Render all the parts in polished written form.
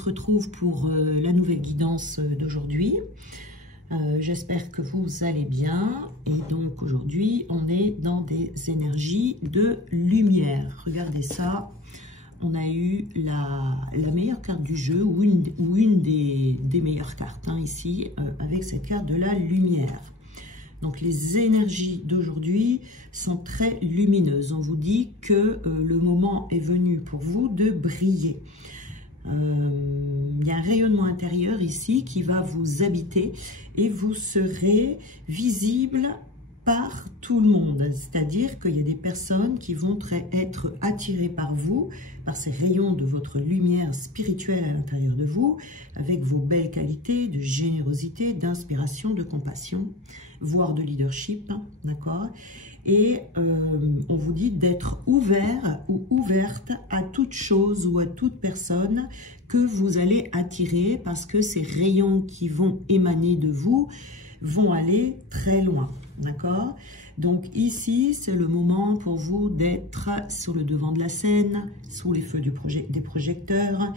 se retrouve pour la nouvelle guidance d'aujourd'hui. J'espère que vous allez bien. Et donc aujourd'hui, on est dans des énergies de lumière. Regardez ça. On a eu la meilleure carte du jeu, ou une des meilleures cartes ici, avec cette carte de la lumière. Donc les énergies d'aujourd'hui sont très lumineuses. On vous dit que le moment est venu pour vous de briller. Il y a un rayonnement intérieur ici qui va vous habiter et vous serez visible par tout le monde. C'est-à-dire qu'il y a des personnes qui vont être attirées par vous, par ces rayons de votre lumière spirituelle à l'intérieur de vous, avec vos belles qualités de générosité, d'inspiration, de compassion, voire de leadership, d'accord? Et on vous dit d'être ouvert ou ouverte à toute chose ou à toute personne que vous allez attirer, parce que ces rayons qui vont émaner de vous vont aller très loin, d'accord? Donc ici, c'est le moment pour vous d'être sur le devant de la scène, sous les feux des projecteurs,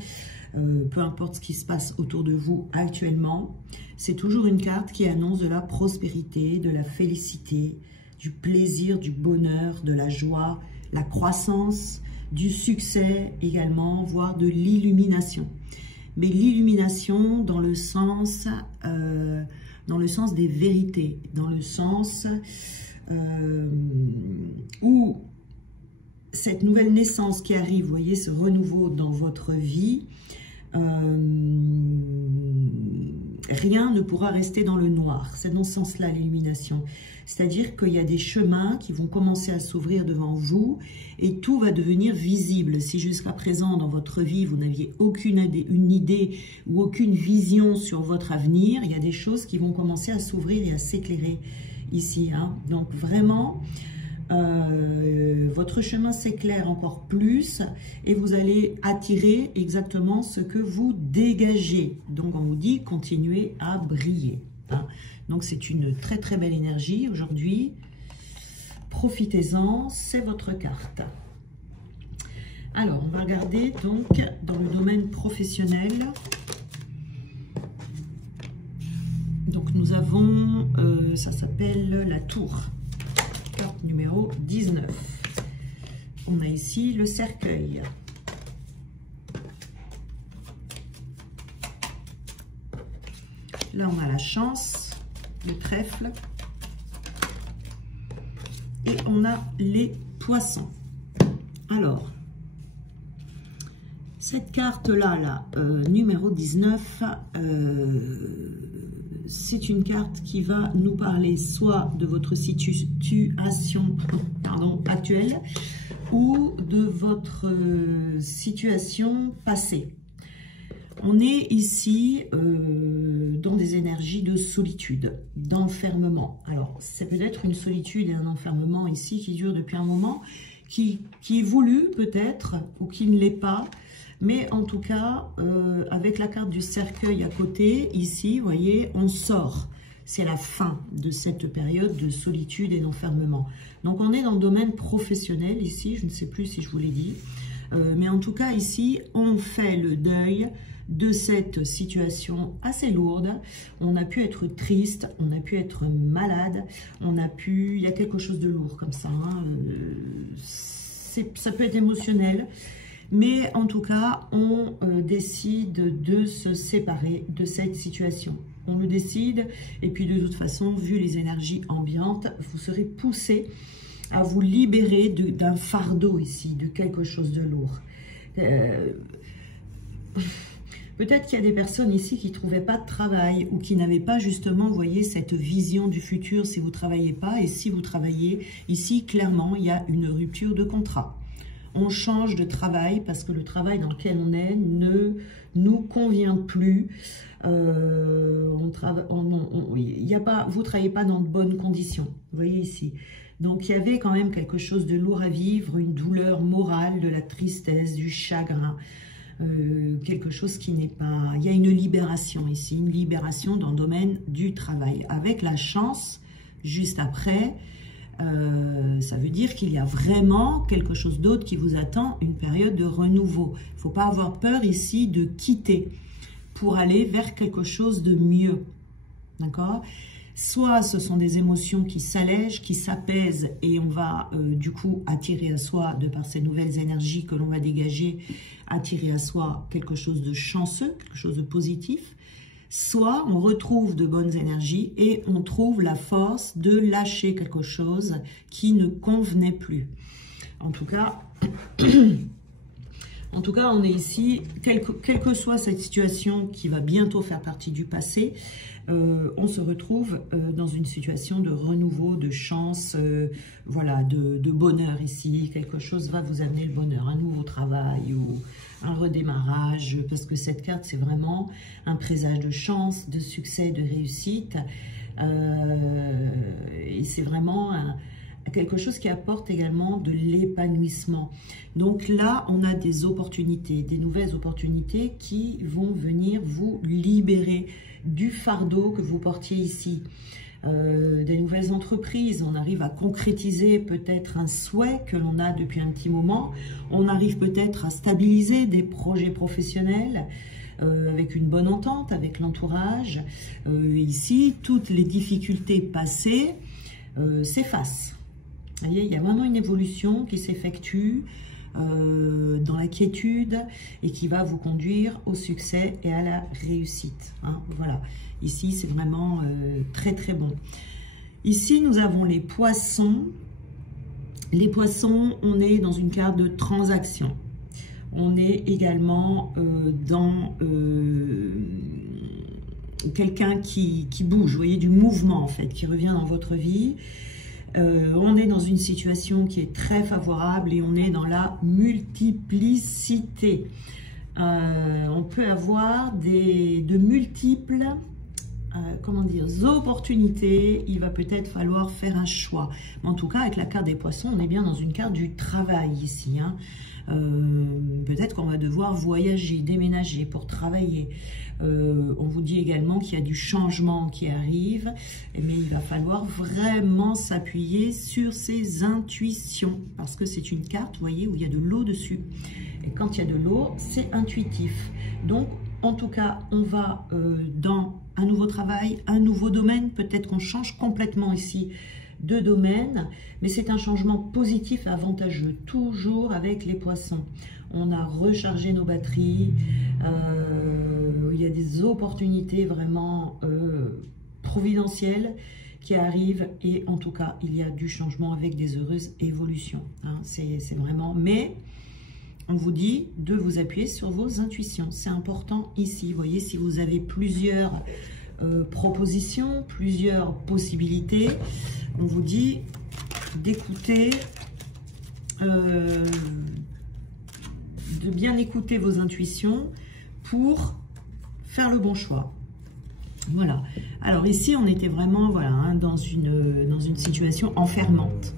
peu importe ce qui se passe autour de vous actuellement. C'est toujours une carte qui annonce de la prospérité, de la félicité, du plaisir, du bonheur, de la joie, la croissance, du succès également, voire de l'illumination. Mais l'illumination dans le sens des vérités, dans le sens où cette nouvelle naissance qui arrive, vous voyez, ce renouveau dans votre vie, rien ne pourra rester dans le noir. C'est dans ce sens-là l'illumination. C'est-à-dire qu'il y a des chemins qui vont commencer à s'ouvrir devant vous et tout va devenir visible. Si jusqu'à présent dans votre vie vous n'aviez aucune idée ou aucune vision sur votre avenir, il y a des choses qui vont commencer à s'ouvrir et à s'éclairer ici. Donc vraiment, votre chemin s'éclaire encore plus et vous allez attirer exactement ce que vous dégagez. Donc on vous dit continuez à briller. Donc c'est une très très belle énergie aujourd'hui. Profitez-en, c'est votre carte. Alors on va regarder donc dans le domaine professionnel. Donc nous avons, ça s'appelle la tour. Carte numéro 19. On a ici le cercueil. Là, on a la chance, le trèfle. Et on a les poissons. Alors, cette carte-là, numéro 19, c'est une carte qui va nous parler soit de votre situation actuelle ou de votre situation passée. On est ici dans des énergies de solitude, d'enfermement. Alors, c'est peut-être une solitude et un enfermement ici qui dure depuis un moment, qui est voulu peut-être ou qui ne l'est pas. Mais en tout cas, avec la carte du cercueil à côté, ici, vous voyez, on sort. C'est la fin de cette période de solitude et d'enfermement. Donc, on est dans le domaine professionnel ici. Je ne sais plus si je vous l'ai dit. Mais en tout cas, ici, on fait le deuil de cette situation assez lourde. On a pu être triste, on a pu être malade, il y a quelque chose de lourd comme ça. Ça peut être émotionnel. Mais en tout cas, on décide de se séparer de cette situation. On le décide et puis de toute façon, vu les énergies ambiantes, vous serez poussé à vous libérer d'un fardeau ici, de quelque chose de lourd. Peut-être qu'il y a des personnes ici qui ne trouvaient pas de travail ou qui n'avaient pas justement, vous voyez, cette vision du futur si vous ne travaillez pas. Et si vous travaillez, ici, clairement, il y a une rupture de contrat. On change de travail parce que le travail dans lequel on est ne nous convient plus. Vous ne travaillez pas dans de bonnes conditions. Vous voyez ici. Donc, il y avait quand même quelque chose de lourd à vivre, une douleur morale, de la tristesse, du chagrin. Quelque chose qui n'est pas... Il y a une libération ici, une libération dans le domaine du travail. Avec la chance, juste après, Ça veut dire qu'il y a vraiment quelque chose d'autre qui vous attend, une période de renouveau. Il ne faut pas avoir peur ici de quitter pour aller vers quelque chose de mieux. D'accord ? Soit ce sont des émotions qui s'allègent, qui s'apaisent et on va du coup attirer à soi, de par ces nouvelles énergies que l'on va dégager, attirer à soi quelque chose de chanceux, quelque chose de positif. Soit on retrouve de bonnes énergies et on trouve la force de lâcher quelque chose qui ne convenait plus. En tout cas, on est ici, quelle que soit cette situation qui va bientôt faire partie du passé, on se retrouve dans une situation de renouveau, de chance, voilà, de bonheur ici. Quelque chose va vous amener le bonheur, un nouveau travail ou un redémarrage, parce que cette carte, c'est vraiment un présage de chance, de succès, de réussite. Et c'est vraiment quelque chose qui apporte également de l'épanouissement. Donc là, on a des opportunités, des nouvelles opportunités qui vont venir vous libérer du fardeau que vous portiez ici. Des nouvelles entreprises, on arrive à concrétiser peut-être un souhait que l'on a depuis un petit moment, on arrive peut-être à stabiliser des projets professionnels avec une bonne entente avec l'entourage. Ici, toutes les difficultés passées s'effacent. Vous voyez, il y a vraiment une évolution qui s'effectue dans la quiétude et qui va vous conduire au succès et à la réussite. Hein, voilà, ici c'est vraiment très très bon. Ici nous avons les poissons. Les poissons, on est dans une carte de transaction. On est également dans quelqu'un qui bouge, vous voyez, du mouvement en fait, qui revient dans votre vie. On est dans une situation qui est très favorable et on est dans la multiplicité. On peut avoir de multiples opportunités. Il va peut-être falloir faire un choix. Mais en tout cas, avec la carte des poissons, on est bien dans une carte du travail ici. Hein. Peut-être qu'on va devoir voyager, déménager pour travailler. On vous dit également qu'il y a du changement qui arrive, mais il va falloir vraiment s'appuyer sur ses intuitions, parce que c'est une carte, vous voyez, où il y a de l'eau dessus. Et quand il y a de l'eau, c'est intuitif. Donc, en tout cas, on va dans un nouveau travail, un nouveau domaine. Peut-être qu'on change complètement ici de domaine, mais c'est un changement positif et avantageux, toujours avec les poissons. On a rechargé nos batteries, il y a des opportunités vraiment providentielles qui arrivent, et en tout cas, il y a du changement avec des heureuses évolutions. Hein, c'est vraiment... Mais on vous dit de vous appuyer sur vos intuitions. C'est important ici. Vous voyez, si vous avez plusieurs propositions, plusieurs possibilités, on vous dit d'écouter, de bien écouter vos intuitions pour faire le bon choix. Voilà. Alors ici, on était vraiment voilà, hein, dans une situation enfermante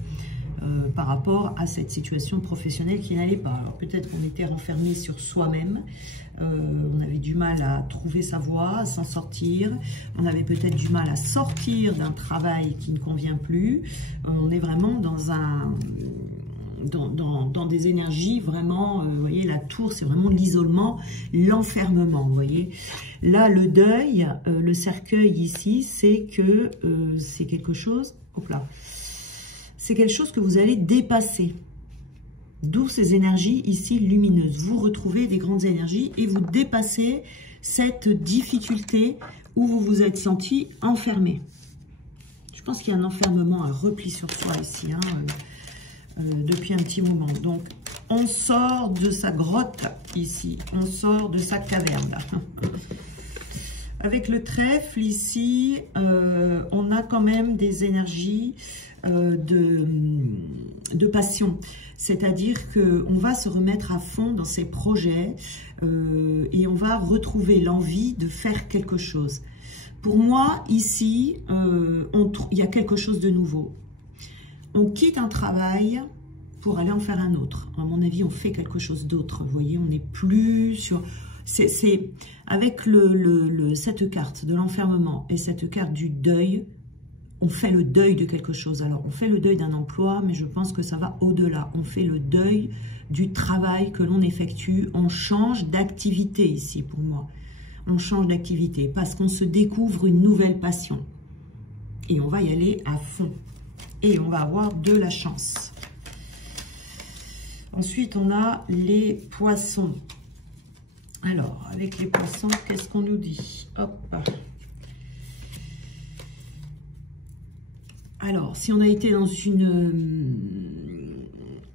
par rapport à cette situation professionnelle qui n'allait pas. Alors peut-être qu'on était renfermé sur soi-même, on avait du mal à trouver sa voie, à s'en sortir, on avait peut-être du mal à sortir d'un travail qui ne convient plus. On est vraiment dans des énergies vraiment, vous voyez, la tour, c'est vraiment l'isolement, l'enfermement, vous voyez. Là, le deuil, le cercueil ici, c'est que c'est quelque chose, hop là, c'est quelque chose que vous allez dépasser. D'où ces énergies ici lumineuses. Vous retrouvez des grandes énergies et vous dépassez cette difficulté où vous vous êtes senti enfermé. Je pense qu'il y a un enfermement, un repli sur soi ici, hein, depuis un petit moment. Donc, on sort de sa grotte ici, on sort de sa caverne. Là. Avec le trèfle ici, on a quand même des énergies de passion. C'est-à-dire qu'on va se remettre à fond dans ses projets et on va retrouver l'envie de faire quelque chose. Pour moi, ici, il y a quelque chose de nouveau. On quitte un travail pour aller en faire un autre. À mon avis, on fait quelque chose d'autre. Vous voyez, on n'est plus sur... C'est avec cette carte de l'enfermement et cette carte du deuil, on fait le deuil de quelque chose. Alors, on fait le deuil d'un emploi, mais je pense que ça va au-delà. On fait le deuil du travail que l'on effectue. On change d'activité ici, pour moi. On change d'activité parce qu'on se découvre une nouvelle passion. Et on va y aller à fond. Et on va avoir de la chance. Ensuite, on a les poissons. Alors, avec les poissons, qu'est-ce qu'on nous dit? Hop. Alors, si on a été dans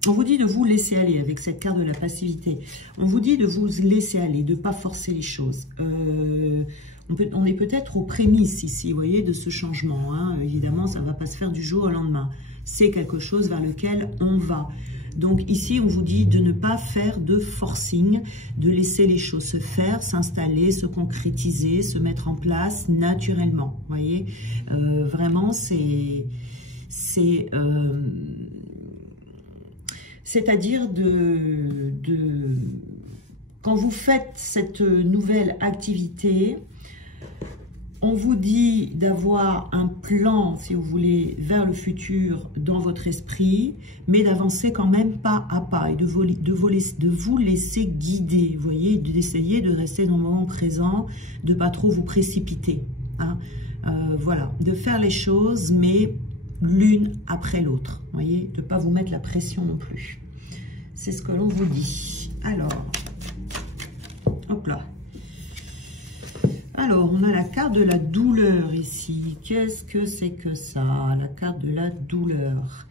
on vous dit de vous laisser aller avec cette carte de la passivité. On vous dit de vous laisser aller, de ne pas forcer les choses. On est peut-être aux prémices ici, vous voyez, de ce changement. Hein. Évidemment, ça ne va pas se faire du jour au lendemain. C'est quelque chose vers lequel on va. Donc ici, on vous dit de ne pas faire de forcing, de laisser les choses se faire, s'installer, se concrétiser, se mettre en place naturellement. Vous voyez, vraiment, c'est-à-dire quand vous faites cette nouvelle activité, on vous dit d'avoir un plan, si vous voulez, vers le futur dans votre esprit, mais d'avancer quand même pas à pas et de vous laisser guider, vous voyez, d'essayer de rester dans le moment présent, de pas trop vous précipiter. Hein. Voilà, de faire les choses, mais l'une après l'autre, vous voyez, de ne pas vous mettre la pression non plus. C'est ce que l'on vous dit. Alors, hop là. Alors, on a la carte de la douleur ici. Qu'est-ce que c'est que ça? La carte de la douleur.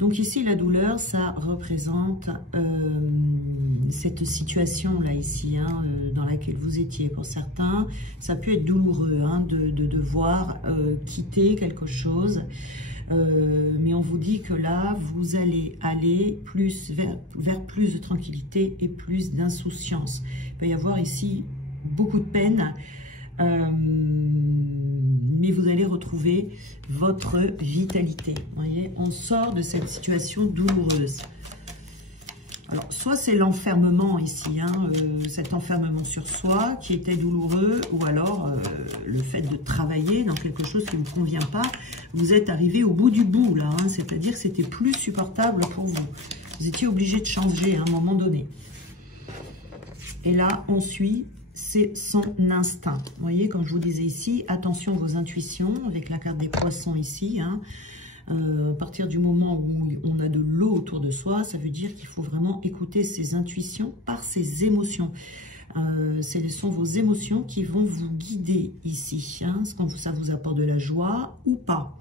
Donc ici, la douleur, ça représente cette situation-là ici, hein, dans laquelle vous étiez. Pour certains, ça peut être douloureux hein, de devoir quitter quelque chose. Mais on vous dit que là, vous allez aller plus vers plus de tranquillité et plus d'insouciance. Il peut y avoir ici beaucoup de peine. Mais vous allez retrouver votre vitalité. Vous voyez, on sort de cette situation douloureuse. Alors, soit c'est l'enfermement ici, hein, cet enfermement sur soi qui était douloureux, ou alors le fait de travailler dans quelque chose qui ne vous convient pas. Vous êtes arrivé au bout du bout, là, hein, c'est-à-dire que c'était plus supportable pour vous. Vous étiez obligé de changer à un moment donné. Et là, on suit. C'est son instinct. Vous voyez, comme je vous disais ici, attention vos intuitions, avec la carte des poissons ici. Hein. À partir du moment où on a de l'eau autour de soi, ça veut dire qu'il faut vraiment écouter ses intuitions par ses émotions. Ce sont vos émotions qui vont vous guider ici. Hein, ça vous apporte de la joie ou pas.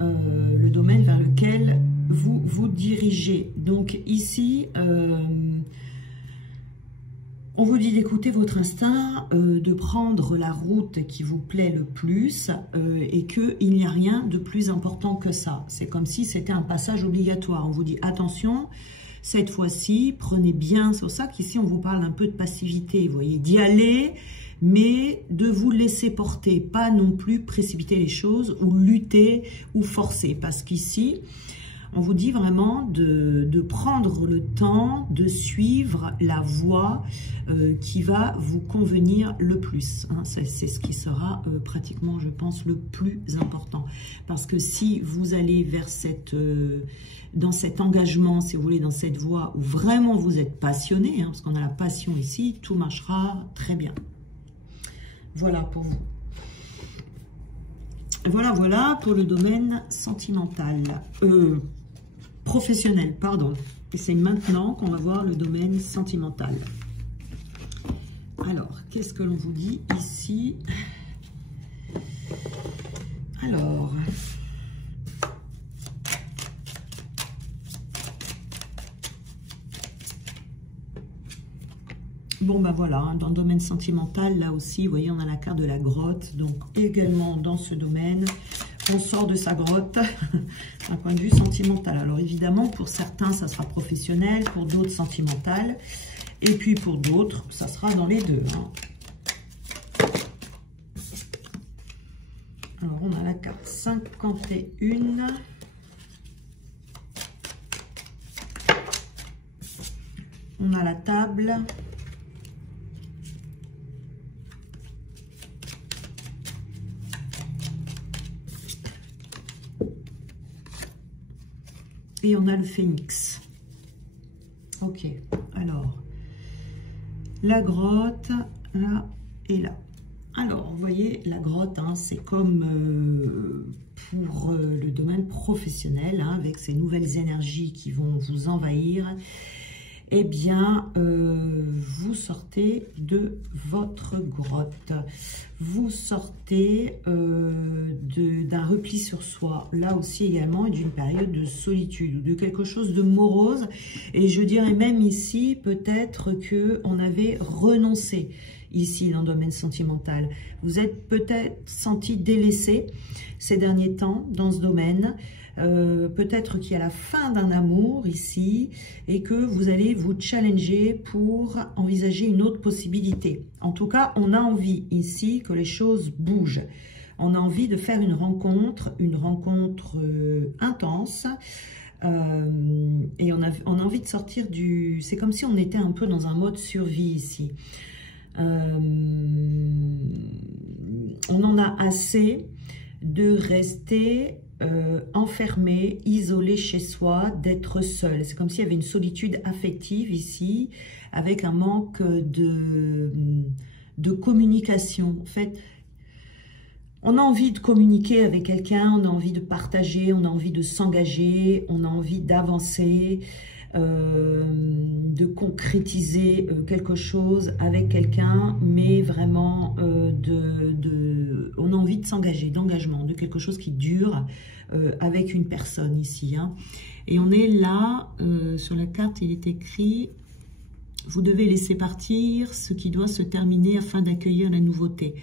Le domaine vers lequel vous vous dirigez. Donc ici... on vous dit d'écouter votre instinct, de prendre la route qui vous plaît le plus et qu'il n'y a rien de plus important que ça. C'est comme si c'était un passage obligatoire. On vous dit attention, cette fois-ci, prenez bien, c'est pour ça qu'ici on vous parle un peu de passivité, vous voyez, d'y aller, mais de vous laisser porter, pas non plus précipiter les choses ou lutter ou forcer. Parce qu'ici... on vous dit vraiment de prendre le temps de suivre la voie qui va vous convenir le plus. Hein. C'est ce qui sera pratiquement, je pense, le plus important. Parce que si vous allez vers dans cet engagement, si vous voulez, dans cette voie où vraiment vous êtes passionné, hein, parce qu'on a la passion ici, tout marchera très bien. Voilà pour vous. Voilà pour le domaine sentimental. Professionnel, pardon. Et c'est maintenant qu'on va voir le domaine sentimental. Alors, qu'est-ce que l'on vous dit ici? Alors... bon, ben voilà, hein, dans le domaine sentimental, là aussi, vous voyez, on a la carte de la grotte. Donc, également dans ce domaine... on sort de sa grotte d'un point de vue sentimental. Alors évidemment, pour certains, ça sera professionnel, pour d'autres, sentimental. Et puis pour d'autres, ça sera dans les deux. Hein. Alors on a la carte 51. On a la table. Et on a le phénix. Ok, alors, la grotte, là et là. Alors, vous voyez, la grotte, hein, c'est comme pour le domaine professionnel, hein, avec ces nouvelles énergies qui vont vous envahir. Eh bien, vous sortez de votre grotte. Vous sortez d'un repli sur soi, là aussi également, et d'une période de solitude, ou de quelque chose de morose. Et je dirais même ici, peut-être qu'on avait renoncé, ici, dans le domaine sentimental. Vous êtes peut-être senti délaissé ces derniers temps dans ce domaine. Peut-être qu'il y a la fin d'un amour ici et que vous allez vous challenger pour envisager une autre possibilité. En tout cas, on a envie ici que les choses bougent. On a envie de faire une rencontre intense. Et on a envie de sortir du... C'est comme si on était un peu dans un mode survie ici. On en a assez de rester enfermé, isolé chez soi, d'être seul. C'est comme s'il y avait une solitude affective ici, avec un manque de communication. En fait, on a envie de communiquer avec quelqu'un, on a envie de partager, on a envie de s'engager, on a envie d'avancer, de concrétiser quelque chose avec quelqu'un, mais vraiment on a envie de s'engager, d'engagement, de quelque chose qui dure avec une personne ici. Hein. Et on est là, sur la carte il est écrit, vous devez laisser partir ce qui doit se terminer afin d'accueillir la nouveauté.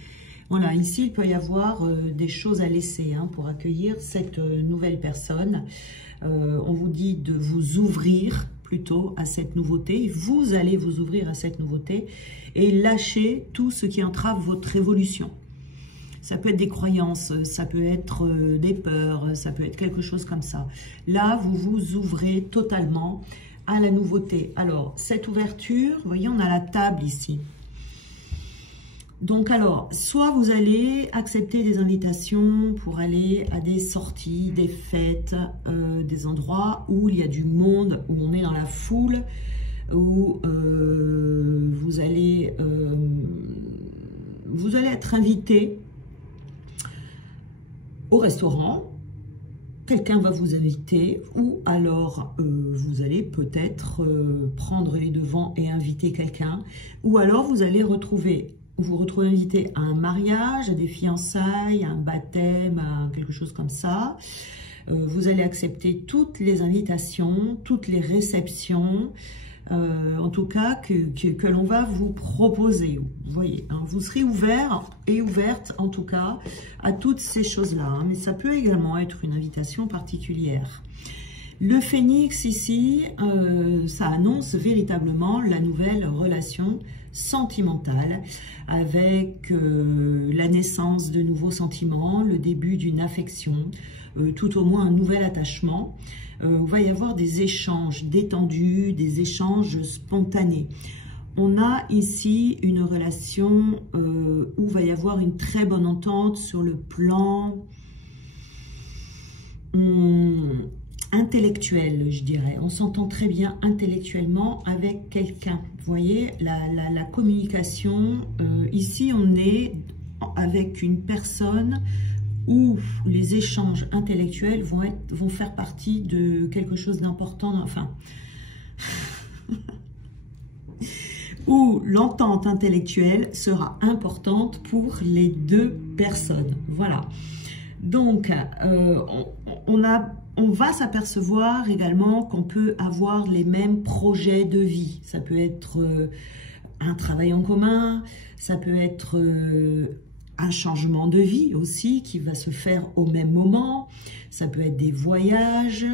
Voilà, ici, il peut y avoir des choses à laisser hein, pour accueillir cette nouvelle personne. On vous dit de vous ouvrir plutôt à cette nouveauté. Vous allez vous ouvrir à cette nouveauté et lâcher tout ce qui entrave votre évolution. Ça peut être des croyances, ça peut être des peurs, ça peut être quelque chose comme ça. Là, vous vous ouvrez totalement à la nouveauté. Alors, cette ouverture, vous voyez, on a la table ici. Donc alors, soit vous allez accepter des invitations pour aller à des sorties, des fêtes, des endroits où il y a du monde, où on est dans la foule, où vous allez être invité au restaurant, quelqu'un va vous inviter, ou alors vous allez peut-être prendre les devants et inviter quelqu'un, ou alors vous allez vous retrouvez invité à un mariage, à des fiançailles, à un baptême, à quelque chose comme ça. Vous allez accepter toutes les invitations, toutes les réceptions, en tout cas que l'on va vous proposer. Vous voyez, hein, vous serez ouvert et ouverte en tout cas à toutes ces choses-là. Hein, mais ça peut également être une invitation particulière. Le phénix ici, ça annonce véritablement la nouvelle relation sentimentale avec la naissance de nouveaux sentiments, le début d'une affection, tout au moins un nouvel attachement. Il va y avoir des échanges détendus, des échanges spontanés. On a ici une relation où il va y avoir une très bonne entente sur le plan intellectuel, je dirais. On s'entend très bien intellectuellement avec quelqu'un. Vous voyez, la communication, ici on est avec une personne où les échanges intellectuels vont faire partie de quelque chose d'important, enfin, où l'entente intellectuelle sera importante pour les deux personnes. Voilà. Donc, on va s'apercevoir également qu'on peut avoir les mêmes projets de vie. Ça peut être un travail en commun, ça peut être un changement de vie aussi qui va se faire au même moment, ça peut être des voyages.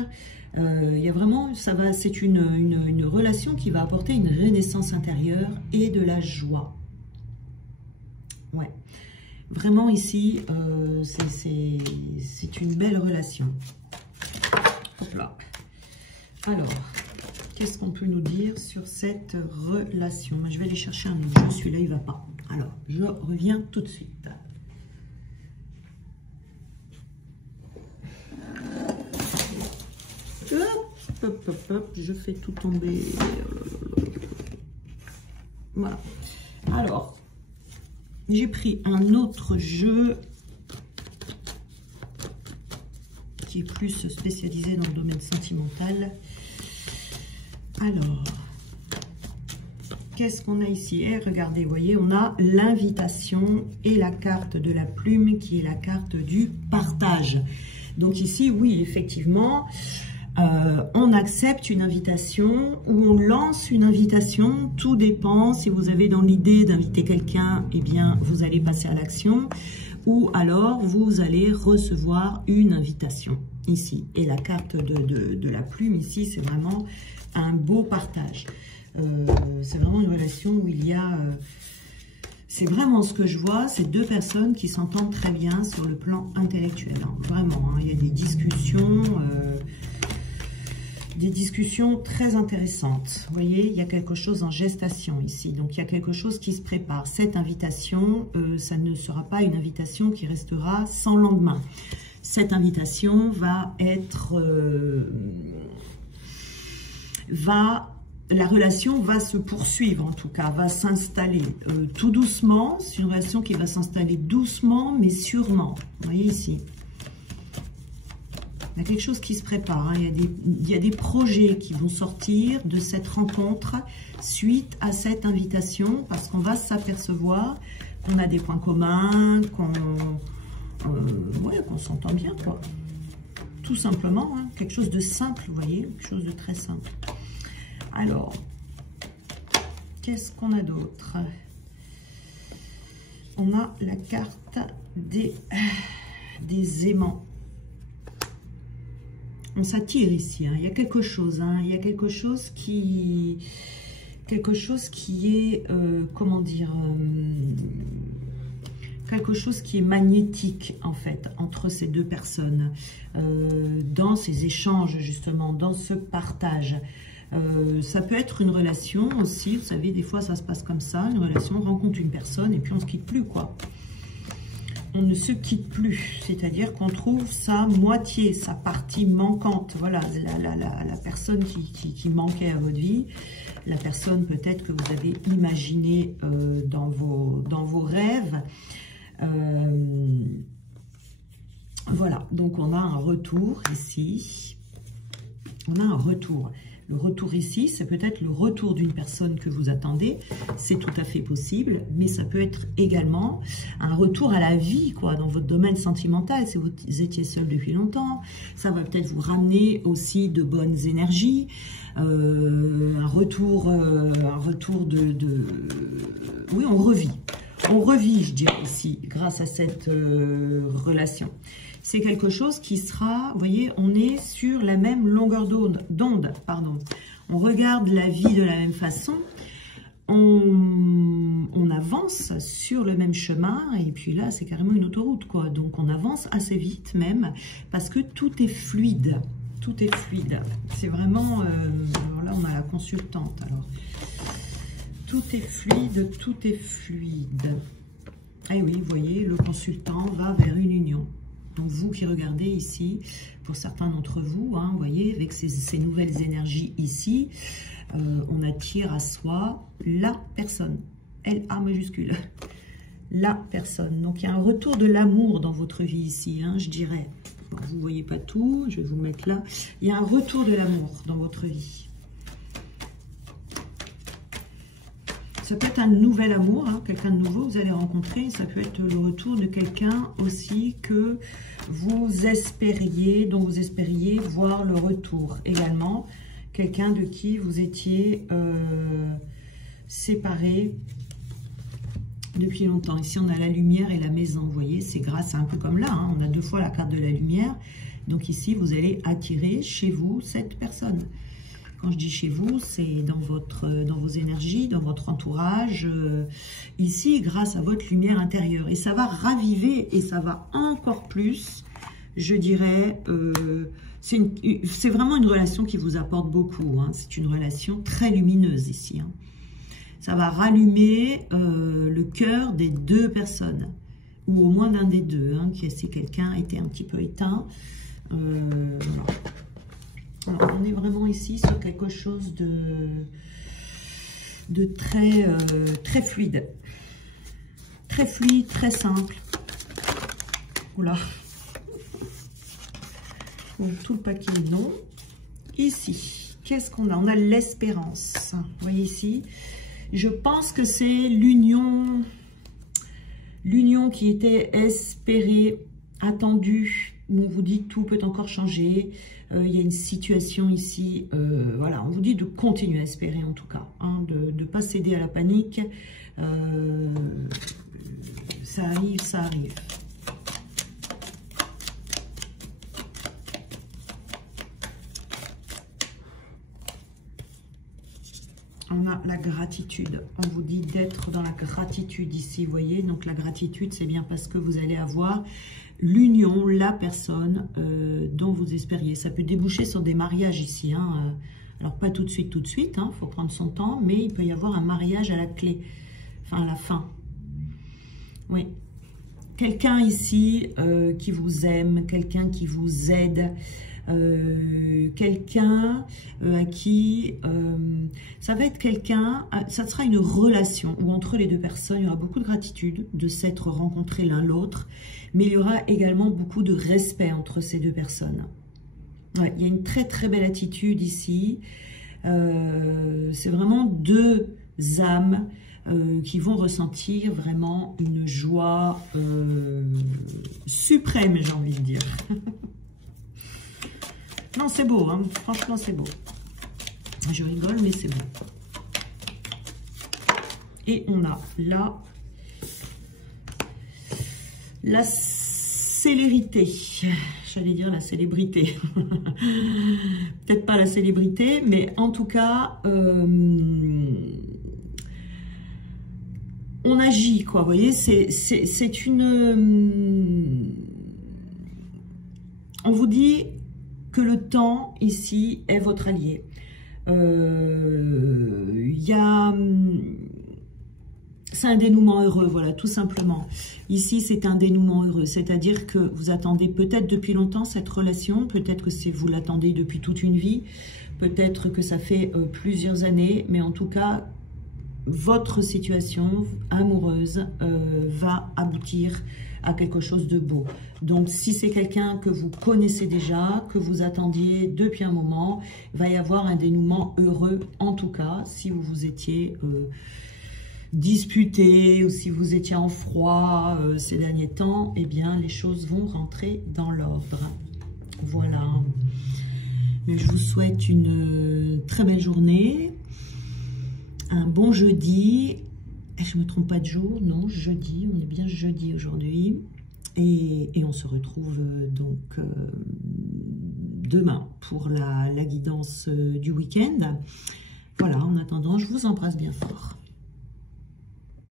Il y a vraiment, c'est une relation qui va apporter une renaissance intérieure et de la joie. Ouais. Vraiment ici, c'est une belle relation. Hop là. Alors, qu'est-ce qu'on peut nous dire sur cette relation? Je vais aller chercher un autre jeu, celui-là il ne va pas. Alors, je reviens tout de suite. je fais tout tomber. Voilà. Alors, j'ai pris un autre jeu qui est plus spécialisé dans le domaine sentimental. Alors, qu'est-ce qu'on a ici? Regardez, vous voyez, on a l'invitation et la carte de la plume qui est la carte du partage. Donc ici, oui, effectivement, on accepte une invitation ou on lance une invitation. Tout dépend. Si vous avez dans l'idée d'inviter quelqu'un, eh bien, vous allez passer à l'action. Ou alors, vous allez recevoir une invitation ici. Et la carte de la plume ici, c'est vraiment un beau partage. C'est vraiment une relation où il y a... c'est vraiment ce que je vois, c'est deux personnes qui s'entendent très bien sur le plan intellectuel. Hein, vraiment, hein, il y a des discussions très intéressantes. Vous voyez, il y a quelque chose en gestation ici. Donc, il y a quelque chose qui se prépare. Cette invitation, ça ne sera pas une invitation qui restera sans lendemain. Cette invitation va être... la relation va se poursuivre, en tout cas, va s'installer tout doucement. C'est une relation qui va s'installer doucement, mais sûrement. Vous voyez ici. Il y a quelque chose qui se prépare. Hein. Il y a des projets qui vont sortir de cette rencontre suite à cette invitation, parce qu'on va s'apercevoir qu'on a des points communs, qu'on s'entend bien, quoi. Tout simplement, hein. Quelque chose de simple, vous voyez, quelque chose de très simple. Alors, qu'est-ce qu'on a d'autre? On a la carte des aimants. On s'attire ici, hein. Il y a quelque chose, hein. Il y a quelque chose qui est, comment dire, quelque chose qui est magnétique, en fait, entre ces deux personnes, dans ces échanges, justement, dans ce partage. Ça peut être une relation aussi, vous savez, des fois ça se passe comme ça, une relation, on rencontre une personne et puis on ne se quitte plus, quoi. On ne se quitte plus, c'est-à-dire qu'on trouve sa moitié, sa partie manquante, voilà, la personne qui manquait à votre vie, la personne peut-être que vous avez imaginée dans vos rêves. Voilà, donc on a un retour ici, on a un retour. Le retour ici, c'est peut-être le retour d'une personne que vous attendez. C'est tout à fait possible, mais ça peut être également un retour à la vie, quoi, dans votre domaine sentimental. Si vous étiez seul depuis longtemps, ça va peut-être vous ramener aussi de bonnes énergies. Un retour de... Oui, on revit. On revit, je dirais aussi, grâce à cette relation. C'est quelque chose qui sera, vous voyez, on est sur la même longueur d'onde, pardon. On regarde la vie de la même façon, on avance sur le même chemin, et puis là, c'est carrément une autoroute, quoi. Donc, on avance assez vite même, parce que tout est fluide. Tout est fluide. C'est vraiment, alors là, on a la consultante, alors. Tout est fluide, tout est fluide. Et oui, vous voyez, le consultant va vers une union. Donc, vous qui regardez ici, pour certains d'entre vous, hein, vous voyez, avec ces nouvelles énergies ici, on attire à soi la personne. L-A majuscule. La personne. Donc, il y a un retour de l'amour dans votre vie ici, hein, je dirais. Bon, vous ne voyez pas tout, je vais vous le mettre là. Il y a un retour de l'amour dans votre vie. Ça peut être un nouvel amour, hein, quelqu'un de nouveau vous allez rencontrer. Ça peut être le retour de quelqu'un aussi que vous espériez, dont vous espériez voir le retour également. Quelqu'un de qui vous étiez séparés depuis longtemps. Ici, on a la lumière et la maison, vous voyez. C'est grâce à un peu comme là, hein, on a deux fois la carte de la lumière. Donc ici, vous allez attirer chez vous cette personne. Quand je dis chez vous, c'est dans vos énergies, dans votre entourage, ici, grâce à votre lumière intérieure. Et ça va raviver et ça va encore plus, je dirais, c'est vraiment une relation qui vous apporte beaucoup. Hein. C'est une relation très lumineuse ici. Hein. Ça va rallumer le cœur des deux personnes, ou au moins d'un des deux, hein, si quelqu'un était un petit peu éteint. Voilà. On est vraiment ici sur quelque chose de très, très fluide. Très fluide, très simple. Oula. Donc, tout le paquet, non. Ici, qu'est-ce qu'on a? On a l'espérance. Vous voyez ici, je pense que c'est l'union qui était espérée, attendue, où on vous dit que tout peut encore changer. Il y a une situation ici, voilà, on vous dit de continuer à espérer en tout cas, hein, de ne pas céder à la panique. Ça arrive, ça arrive. On a la gratitude. On vous dit d'être dans la gratitude ici, vous voyez. Donc la gratitude, c'est bien parce que vous allez avoir l'union, la personne dont vous espériez. Ça peut déboucher sur des mariages ici. Hein. Alors pas tout de suite, hein, faut prendre son temps. Mais il peut y avoir un mariage à la clé. Enfin, à la fin. Oui. Quelqu'un ici qui vous aime, quelqu'un qui vous aide. Quelqu'un à qui ça va être quelqu'un, ça sera une relation où entre les deux personnes il y aura beaucoup de gratitude de s'être rencontrés l'un l'autre, mais il y aura également beaucoup de respect entre ces deux personnes. Ouais, il y a une très très belle attitude ici. C'est vraiment deux âmes qui vont ressentir vraiment une joie suprême, j'ai envie de dire. Non, c'est beau, hein. Franchement, c'est beau. Je rigole, mais c'est beau. Et on a là la célérité. J'allais dire la célébrité. Peut-être pas la célébrité, mais en tout cas, on agit, quoi. Vous voyez, c'est une... On vous dit que le temps, ici, est votre allié. C'est un dénouement heureux, voilà, tout simplement. Ici, c'est un dénouement heureux, c'est-à-dire que vous attendez peut-être depuis longtemps cette relation, peut-être que vous l'attendez depuis toute une vie, peut-être que ça fait plusieurs années, mais en tout cas, votre situation amoureuse va aboutir à quelque chose de beau. Donc, si c'est quelqu'un que vous connaissez déjà, que vous attendiez depuis un moment, il va y avoir un dénouement heureux, en tout cas, si vous vous étiez disputé ou si vous étiez en froid ces derniers temps, eh bien, les choses vont rentrer dans l'ordre. Voilà. Mais je vous souhaite une très belle journée, un bon jeudi. Je ne me trompe pas de jour, non, jeudi, on est bien jeudi aujourd'hui. Et on se retrouve donc demain pour la guidance du week-end. Voilà, en attendant, je vous embrasse bien fort.